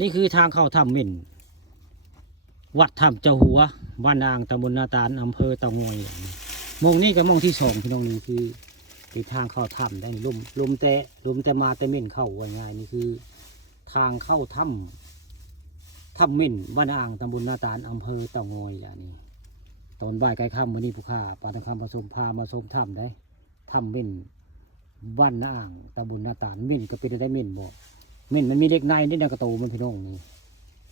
นี่คือทางเข้าถ้ำเม่นวัดถ้ำเจ้าหัวบ้านนางตำบลนาตาลอำเภอเตางอยมงนี่กับมงที่สองพี่น้องนี่คือเป็นทางเข้าถ้ำได้ลมแต่มาแต่เม่นเข้าว่าง่ายนี่คือทางเข้าถ้ำเม่นบ้านนางตำบลนาตาลอำเภอเตางอยอย่างนี้ตอนบ่ายใกล้ค่ำวันนี้ผู้ข้าปาตะคำผสมพามาชมถ้ำได้ถ้ำเม่นบ้านนางตำบลนาตาลเม่นก็เป็นได้เม่นบ่เม่นมันมีเล็กในนี่นะกระโตมันพี่น้องนี่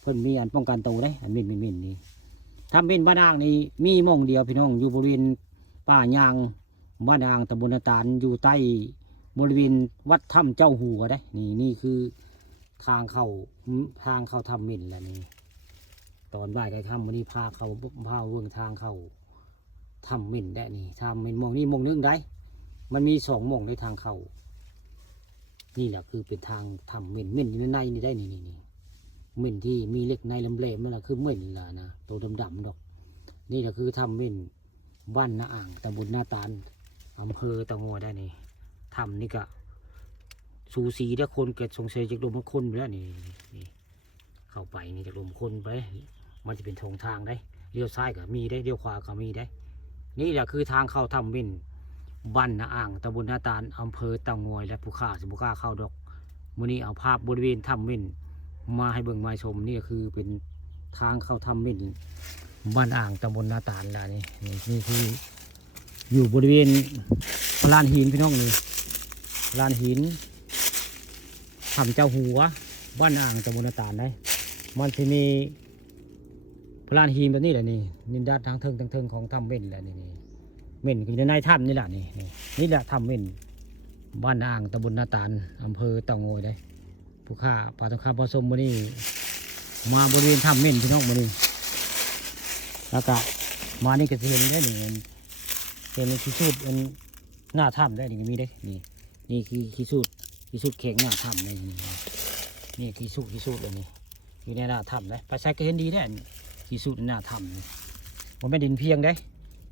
เพิ่นมีอันป้องกันโตได้อันเม่นนี่ถ้ำเม่นบ้านนางนี่มีหม่องเดียวพี่น้องอยู่บริเวณป่ายางบ้านนางตำบลนาตาลอยู่ใต้บริเวณวัดถ้ำเจ้าหัวได้นี่คือทางเข้าถ้ำเม่นแหละนี่ตอนบ่ายใกล้ค่ำวันนี้พาเบิ่งทางเข้าถ้ำเม่นได้นี่ถ้ำเม่นหม่องนี่หม่องนึงได้มันมี2หม่องในทางเข้านี่แหละคือเป็นทางถ้ำเม่นอยู่ในนี่ได้นี่เม่นที่มีเล็กในลำเล่มันแหละคือเม่นล่ะนะตัวดำๆดอกนี่แหละคือถ้ำเม่นบ้านนาอ่างตำบลนาตาลอำเภอเตางอยได้นี่ถ้ำนี่ก็สูสีได้คนเกิดสงสัยจากลมคนไปแล้วนี่เข้าไปนี่จากลมคนไปมันจะเป็นทางได้เลี้ยวซ้ายก็มีได้เลี้ยวขวาก็มีได้นี่แหละคือทางเข้าถ้ำเม่นบ้านนาอ่างตำบลนาตาลอำเภอเตางอยและผู้ข้าสมุข้าเข้าดอกมื้อนี้เอาภาพบริเวณถ้ำเม่นมาให้เบิ่งมาชมนี่ก็คือเป็นทางเข้าถ้ำเม่นบ้านอ่างตำบลนาตาลล่ะนี่คืออยู่บริเวณลานหินพี่น้องนี่ลานหินถ้ำเจ้าหัวบ้านอ่างตำบลนาตาลได้มันจะมีลานหินแบบนี้แหละนี่ด้านทางเทิงของถ้ำเม่นแหละนี่เม่นอยู่ในถ้ำนี่แหละนี่แหละถ้ำเม่นบ้านอ่างตำบลนาตาลอำเภอเตางอยได้ผู้ข้าปลาตะคำผสมมานี่มาบริเวณถ้ำเม่นพี่น้องมานี่แล้วก็มานี่ก็จะเห็นได้นี่เห็นขี้สูดหน้าถ้ำได้นี่มีได้นี่คือขี้สูดแข็งหน้าถ้ำนี่ขี้สูดเลยนี่อยู่ในหน้าถ้ำเลยไปใช้ก็เห็นดีได้ขี้สูดหน้าถ้ำมันไม่ดินเพียงได้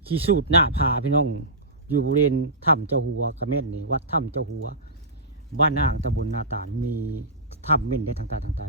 ขี้สูดหน้าผาพี่น้องอยู่บริเวณถ้ำเจ้าหัวกระเม็ดนี่วัดถ้ำเจ้าหัวบ้านนางตำบลนาตาลมีถ้ำเม่นได้ทางใต้